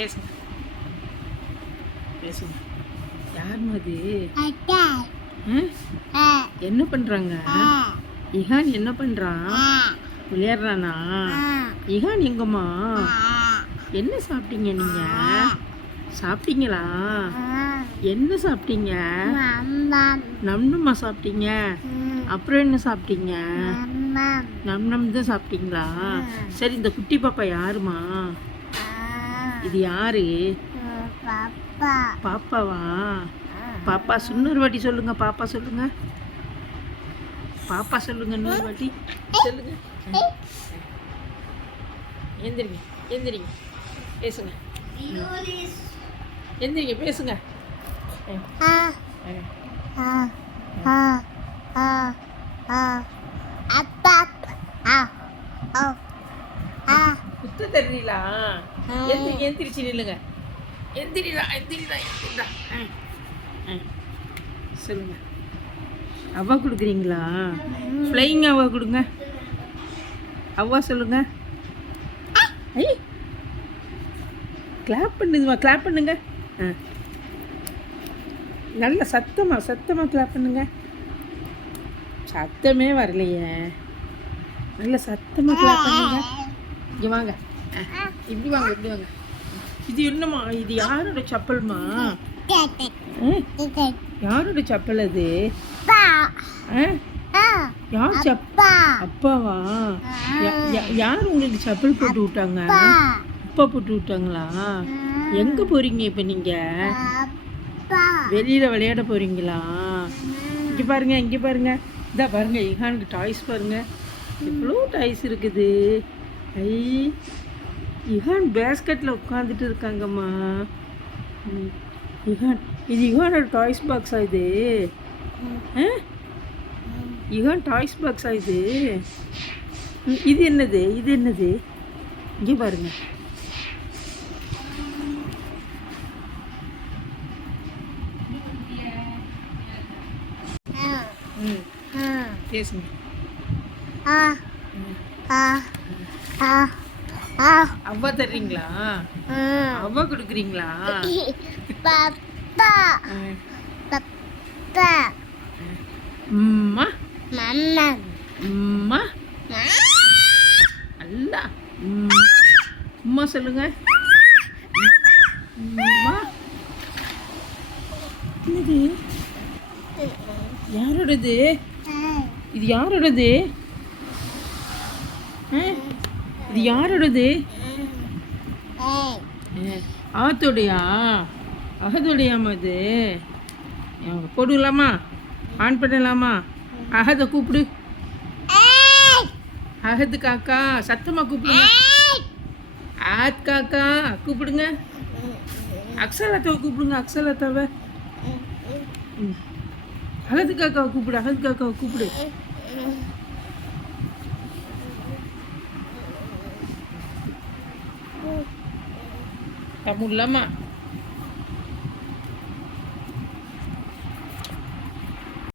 பேசுங்க பேசுங்க. யாரும்மா அது? என்ன பண்றாங்க? இஹான் என்ன பண்றான்? விளையாடுறானா? இஹான் எங்கம்மா? என்ன சாப்பிட்டீங்க நீங்க? சாப்பிட்டீங்களா? என்ன சாப்பிட்டீங்க? நம்னம்மா சாப்பிட்டீங்க. அப்புறம் என்ன சாப்பிட்டீங்க? நம் தான் சாப்பிட்டீங்களா? சரி, இந்த குட்டி பாப்பா யாருமா? இது யாரு? பாப்பாவா? பாப்பா இன்னொரு வாட்டி சொல்லுங்க. பாப்பா சொல்லுங்க. பாப்பா சொல்லுங்க இன்னொரு வாட்டி சொல்லுங்க. எந்திரிங்க எந்திரிங்க பேசுங்க. எந்திரிங்க பேசுங்க. குத்து தருவீங்களா? எந்திரிச்சு நில்லுங்க. எந்திரிடா எந்திரிடா எந்திரிடா. சொல்லுங்க. அவ்வா கொடுக்குறீங்களா? ஃப்ளைங் அவ்வா கொடுங்க. அவ்வா சொல்லுங்க. ஐ கிளாப் பண்ணுங்கம்மா, கிளாப் பண்ணுங்க. நல்ல சத்தமாக கிளாப் பண்ணுங்க. சத்தமே வரலையே. நல்ல சத்தமாக கிளாப் பண்ணுங்க. இங்கே வாங்க, இப்படி வாங்க, இப்படி வாங்க. இது என்னம்மா? இது யாரோட செப்பல்மா? யாரோட செப்பல் அது? யார் அப்பாவா? யார் உங்களுக்கு செப்பல் போட்டு விட்டாங்க? அப்பா போட்டு விட்டாங்களா? எங்க போறீங்க இப்ப நீங்க? வெளியில விளையாட போறீங்களா? இங்க பாருங்க, இங்க பாருங்க. இதா பாருங்க, இஹானுக்கு டாய்ஸ் பாருங்க. எவ்வளோ டாய்ஸ் இருக்குது. ஐ, இஹான் பேஸ்கெட்டில் உட்காந்துட்டு இருக்காங்கம்மா. இஹான், இது இஹானோட டாய்ஸ் பாக்ஸா இது? இஹான் டாய்ஸ் பாக்ஸா இது? இது என்னது? இது என்னது? இங்கே பாருங்க. பேசுங்க. அவ்வா தர்றீங்களா? அவ்வா கொடுக்குறீங்களா? அம்மா அம்மா அல்லா அம்மா சொல்லுங்க. அம்மா என்னது? யாரோடது இது? யாரோடது இது? யாரோடது? ஆத்தோடையா? அகதோடையாமா இது? போடலாமா? ஆன் பண்ணலாமா? அகதை கூப்பிடு. அகது காக்கா சத்தமாக கூப்பிடுங்க. ஆத் காக்கா கூப்பிடுங்க. அக்ஸலத்தாவை கூப்பிடுங்க. அக்ஸலத்தாவை. அகது காக்காவை கூப்பிடு. அகது காக்காவை கூப்பிடு. தமிழ்லாமா?